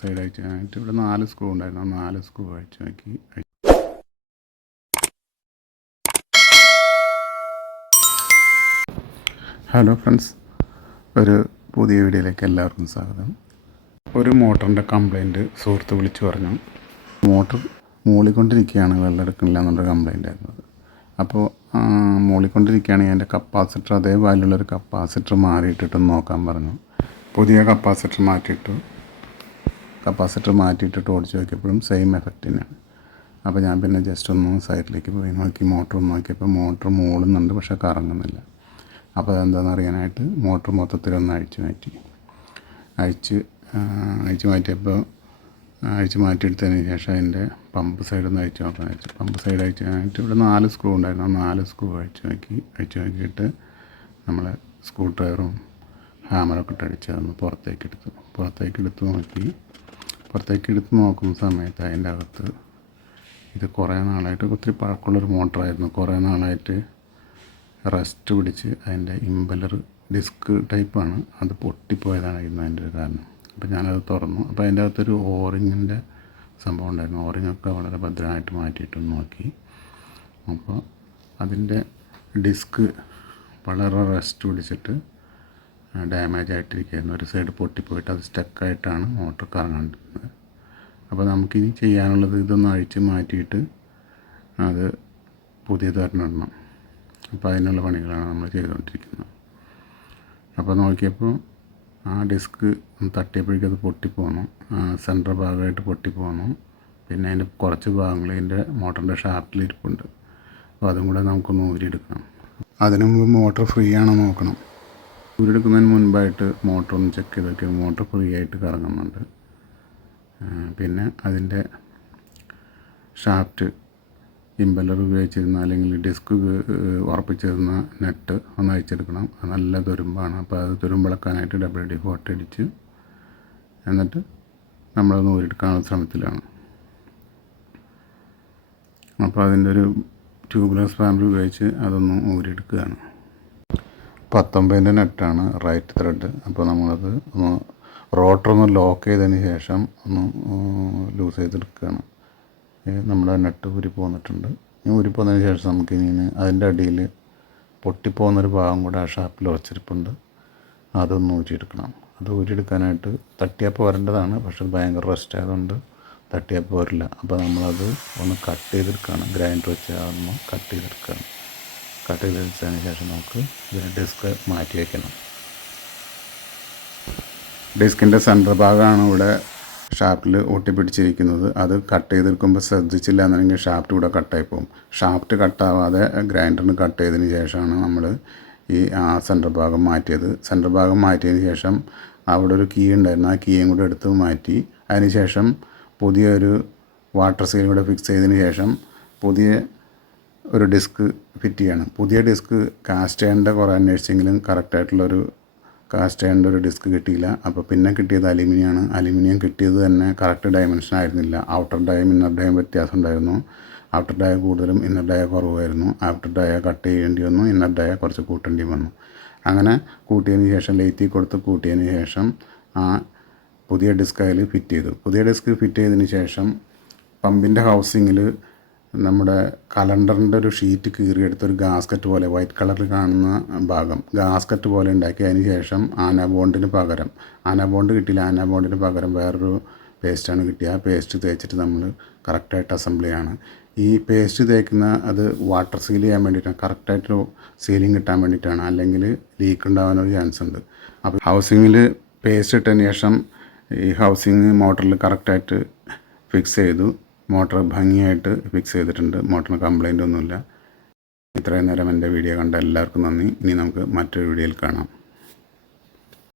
Side അയച്ചാനായിട്ട് ഇവിടെ 4 screw ഉണ്ടായിരുന്നു. ആ 4 സ്ക്രൂ അയച്ചു നോക്കി. ഹലോ ഫ്രണ്ട്സ്, ഒരു പുതിയ വീഡിയോയിലേക്ക് എല്ലാവർക്കും സ്വാഗതം. ഒരു മോട്ടറിൻ്റെ കംപ്ലൈൻറ്റ് സുഹൃത്ത് വിളിച്ചു പറഞ്ഞു. മോട്ടർ മൂളിക്കൊണ്ടിരിക്കുകയാണ്, വെള്ളം എടുക്കണില്ല എന്നുള്ളൊരു കംപ്ലൈൻ്റ് ആയിരുന്നത്. അപ്പോൾ മൂളിക്കൊണ്ടിരിക്കുകയാണെങ്കിൽ അതിൻ്റെ കപ്പാസിറ്റർ, അതേ വാല്യുള്ളൊരു കപ്പാസിറ്റർ മാറിയിട്ടിട്ടൊന്ന് നോക്കാൻ പറഞ്ഞു. പുതിയ കപ്പാസിറ്റർ മാറ്റിയിട്ടിട്ട് ഓടിച്ച് നോക്കിയപ്പോഴും സെയിം എഫക്റ്റ് തന്നെയാണ്. അപ്പോൾ ഞാൻ പിന്നെ ജസ്റ്റ് ഒന്ന് സൈഡിലേക്ക് പോയി നോക്കി, മോട്ടർ ഒന്ന് നോക്കിയപ്പോൾ മോട്ടർ മൂളുന്നുണ്ട്, പക്ഷേ കറങ്ങുന്നില്ല. അപ്പോൾ അതെന്താണെന്ന് അറിയാനായിട്ട് മോട്ടർ മൊത്തത്തിലൊന്ന് അഴിച്ച് മാറ്റിയെടുത്തതിന് ശേഷം അതിൻ്റെ പമ്പ് സൈഡൊന്ന് അഴിച്ച് നോക്കാൻ വെച്ചു. പമ്പ് സൈഡ് അഴിച്ചാനായിട്ട് ഇവിടെ 4 സ്ക്രൂ ഉണ്ടായിരുന്നു. ആ 4 സ്ക്രൂ അഴിച്ച് നോക്കിയിട്ട് നമ്മൾ സ്ക്രൂ ഡ്രൈവറും ഹാമറൊക്കെ ഇട്ട് അടിച്ച് അതൊന്ന് പുറത്തേക്ക് എടുത്ത് നോക്കുന്ന സമയത്ത് അതിൻ്റെ അകത്ത് ഇത് കുറേ നാളായിട്ട്, ഒത്തിരി പഴക്കമുള്ളൊരു മോട്ടറായിരുന്നു. കുറേ നാളായിട്ട് റസ്റ്റ് പിടിച്ച് അതിൻ്റെ ഇമ്പലർ ഡിസ്ക് ടൈപ്പാണ്, അത് പൊട്ടിപ്പോയതാണ് അതിൻ്റെ ഒരു കാരണം. അപ്പോൾ ഞാനത് തുറന്നു. അപ്പോൾ അതിൻ്റെ അകത്തൊരു ഓറിങ്ങിൻ്റെ സംഭവം ഉണ്ടായിരുന്നു. ഓറിങ്ങൊക്കെ വളരെ ഭദ്രമായിട്ട് മാറ്റിയിട്ടൊന്ന് നോക്കി. അപ്പോൾ അതിൻ്റെ ഡിസ്ക് വളരെ റസ്റ്റ് പിടിച്ചിട്ട് ഡാമേജ് ആയിട്ടിരിക്കുകയായിരുന്നു. ഒരു സൈഡ് പൊട്ടിപ്പോയിട്ട് അത് സ്റ്റക്കായിട്ടാണ് മോട്ടർ കറങ്ങാണ്ടിരുന്നത്. അപ്പോൾ നമുക്കിനി ചെയ്യാനുള്ളത് ഇതൊന്ന് അഴിച്ച് മാറ്റിയിട്ട് അത് പുതിയത് ഇടണം. അപ്പോൾ അതിനുള്ള പണികളാണ് നമ്മൾ ചെയ്തുകൊണ്ടിരിക്കുന്നത്. അപ്പോൾ നോക്കിയപ്പോൾ ആ ഡിസ്ക് തട്ടിയപ്പോഴേക്കും അത് പൊട്ടിപ്പോന്നു, സെൻറ്റർ ഭാഗമായിട്ട് പൊട്ടിപ്പോന്നു. പിന്നെ അതിൻ്റെ കുറച്ച് ഭാഗങ്ങൾ ഇതിൻ്റെ മോട്ടറിൻ്റെ ഷാഫ്റ്റിലിരിപ്പുണ്ട്. അപ്പോൾ അതും കൂടെ നമുക്കൊന്ന് ഊരിയെടുക്കണം. അതിനു മുമ്പ് മോട്ടർ ഫ്രീ ആണോ നോക്കണം. ഊരിയെടുക്കുന്നതിന് മുൻപായിട്ട് മോട്ടർ ഒന്ന് ചെക്ക് ചെയ്ത് നോക്കിയാൽ മോട്ടർ ഫ്രീ ആയിട്ട് കറങ്ങുന്നുണ്ട്. പിന്നെ അതിൻ്റെ ഷാഫ്റ്റ് ഇമ്പലർ ഉപയോഗിച്ചിരുന്ന അല്ലെങ്കിൽ ഡിസ്ക് ഉറപ്പിച്ചിരുന്ന നെറ്റ് ഒന്ന് അഴിച്ചെടുക്കണം. അത് നല്ല തുരുമ്പാണ്. അപ്പോൾ അത് തുരുമ്പിളക്കാനായിട്ട് WD-40 അടിച്ച് എന്നിട്ട് നമ്മളത് ഊരിയെടുക്കാനുള്ള ശ്രമത്തിലാണ്. അപ്പോൾ അതിൻ്റെ ഒരു ട്യൂബ്ലെസ് സ്പാനർ ഉപയോഗിച്ച് അതൊന്ന് ഊരിയെടുക്കുകയാണ്. 19 നെറ്റാണ് റൈറ്റ് ത്രെഡ്. അപ്പോൾ നമ്മളത് ഒന്ന് റോട്ടറൊന്ന് ലോക്ക് ചെയ്തതിന് ശേഷം ഒന്ന് ലൂസ് ചെയ്തെടുക്കുകയാണ്. നമ്മുടെ നെറ്റ് ഊരി പോന്നിട്ടുണ്ട്. ഊരി പോന്നതിന് ശേഷം നമുക്കിനി അതിൻ്റെ അടിയിൽ പൊട്ടിപ്പോകുന്നൊരു ഭാഗം കൂടെ ആ ഷാപ്പിൽ ഉറച്ചിരിപ്പുണ്ട്, അതൊന്ന് ഊരിയെടുക്കണം. അത് ഊരിയെടുക്കാനായിട്ട് തട്ടിയാൽ പോരേണ്ടതാണ്, പക്ഷെ ഭയങ്കര റസ്റ്റ് ആയതുകൊണ്ട് തട്ടിയാൽ പോരില്ല. അപ്പോൾ നമ്മളത് ഒന്ന് കട്ട് ചെയ്തെടുക്കുകയാണ്. ഗ്രൈൻഡർ വെച്ച് അതൊന്ന് കട്ട് ചെയ്തെടുക്കുകയാണ്. കട്ട് ചെയ്തെടുത്തതിന് ശേഷം നമുക്ക് ഇതിന് ഡിസ്ക് മാറ്റി വയ്ക്കണം. ഡിസ്കിൻ്റെ സെൻറ്റർ ഭാഗമാണ് ഇവിടെ ഷാഫ്റ്റിൽ ഒട്ടിപ്പിടിച്ചിരിക്കുന്നത്. അത് കട്ട് ചെയ്തെടുക്കുമ്പോൾ ശ്രദ്ധിച്ചില്ല എന്നുണ്ടെങ്കിൽ ഷാഫ്റ്റ് കൂടെ കട്ടായി പോകും. ഷാഫ്റ്റ് കട്ടാവാതെ ഗ്രൈൻഡറിന് കട്ട് ചെയ്തതിന് ശേഷമാണ് നമ്മൾ ഈ സെൻറ്റർ ഭാഗം മാറ്റിയത്. സെൻറ്റർ ഭാഗം മാറ്റിയതിന് ശേഷം അവിടെ ഒരു കീ ഉണ്ടായിരുന്നു, ആ കീയും കൂടെ എടുത്ത് മാറ്റി. അതിന് ശേഷം പുതിയൊരു വാട്ടർ സീൽ കൂടെ ഫിക്സ് ചെയ്തതിന് ശേഷം പുതിയ ഒരു ഡിസ്ക് ഫിറ്റ് ചെയ്യണം. പുതിയ ഡിസ്ക് കാസ്റ്റ് അയണിൻ്റെ കുറേ അന്വേഷിച്ചെങ്കിലും കറക്റ്റായിട്ടുള്ളൊരു കാസ്റ്റ് അയണിൻ്റെ ഒരു ഡിസ്ക് കിട്ടിയില്ല. അപ്പോൾ പിന്നെ കിട്ടിയത് അലുമിനിയമാണ്. അലുമിനിയം കിട്ടിയത് തന്നെ കറക്റ്റ് ഡയമെൻഷൻ ആയിരുന്നില്ല. ഔട്ടർ ഡയം ഇന്നർ ഡയം വ്യത്യാസം ഉണ്ടായിരുന്നു. ഔട്ടർ ഡയ കൂടുതലും ഇന്നർ ഡയ കുറവായിരുന്നു. ഔട്ടർ ഡയ കട്ട് ചെയ്യേണ്ടി വന്നു, ഇന്നർ ഡയ കുറച്ച് കൂട്ടേണ്ടി വന്നു. അങ്ങനെ കൂട്ടിയതിന് ശേഷം ലേറ്റി കൊടുത്ത് കൂട്ടിയതിന് ശേഷം ആ പുതിയ ഡിസ്ക് അതിൽ ഫിറ്റ് ചെയ്തു. പുതിയ ഡിസ്ക് ഫിറ്റ് ചെയ്തതിന് ശേഷം പമ്പിൻ്റെ ഹൗസിങ്ങിൽ നമ്മുടെ കലണ്ടറിൻ്റെ ഒരു ഷീറ്റ് കീറിയെടുത്തൊരു ഗാസ്കറ്റ് പോലെ വൈറ്റ് കളറിൽ കാണുന്ന ഭാഗം ഗാസ്കറ്റ് പോലെ ഉണ്ടാക്കി. അതിന് ശേഷം ആനാബോണ്ടിന് കിട്ടിയില്ല. ആനാബോണ്ടിന് പകരം വേറൊരു പേസ്റ്റാണ് കിട്ടിയത്. ആ പേസ്റ്റ് തേച്ചിട്ട് നമ്മൾ കറക്റ്റായിട്ട് അസംബ്ലിയാണ്. ഈ പേസ്റ്റ് തേക്കുന്ന അത് വാട്ടർ സീൽ ചെയ്യാൻ വേണ്ടിയിട്ടാണ്, കറക്റ്റായിട്ട് സീലിംഗ് കിട്ടാൻ വേണ്ടിയിട്ടാണ്. അല്ലെങ്കിൽ ലീക്ക് ഉണ്ടാകാനൊരു ചാൻസ് ഉണ്ട്. അപ്പോൾ ഹൗസിങ്ങിൽ പേസ്റ്റ് ഇട്ടതിന് ശേഷം ഈ ഹൗസിങ് മോട്ടറിൽ കറക്റ്റായിട്ട് ഫിക്സ് ചെയ്തു. മോട്ടർ ഭംഗിയായിട്ട് ഫിക്സ് ചെയ്തിട്ടുണ്ട്. മോട്ടറിന് കംപ്ലൈൻ്റ് ഒന്നുമില്ല. ഇത്രയും നേരം എൻ്റെ വീഡിയോ കണ്ട എല്ലാവർക്കും നന്ദി. ഇനി നമുക്ക് മറ്റൊരു വീഡിയോയിൽ കാണാം.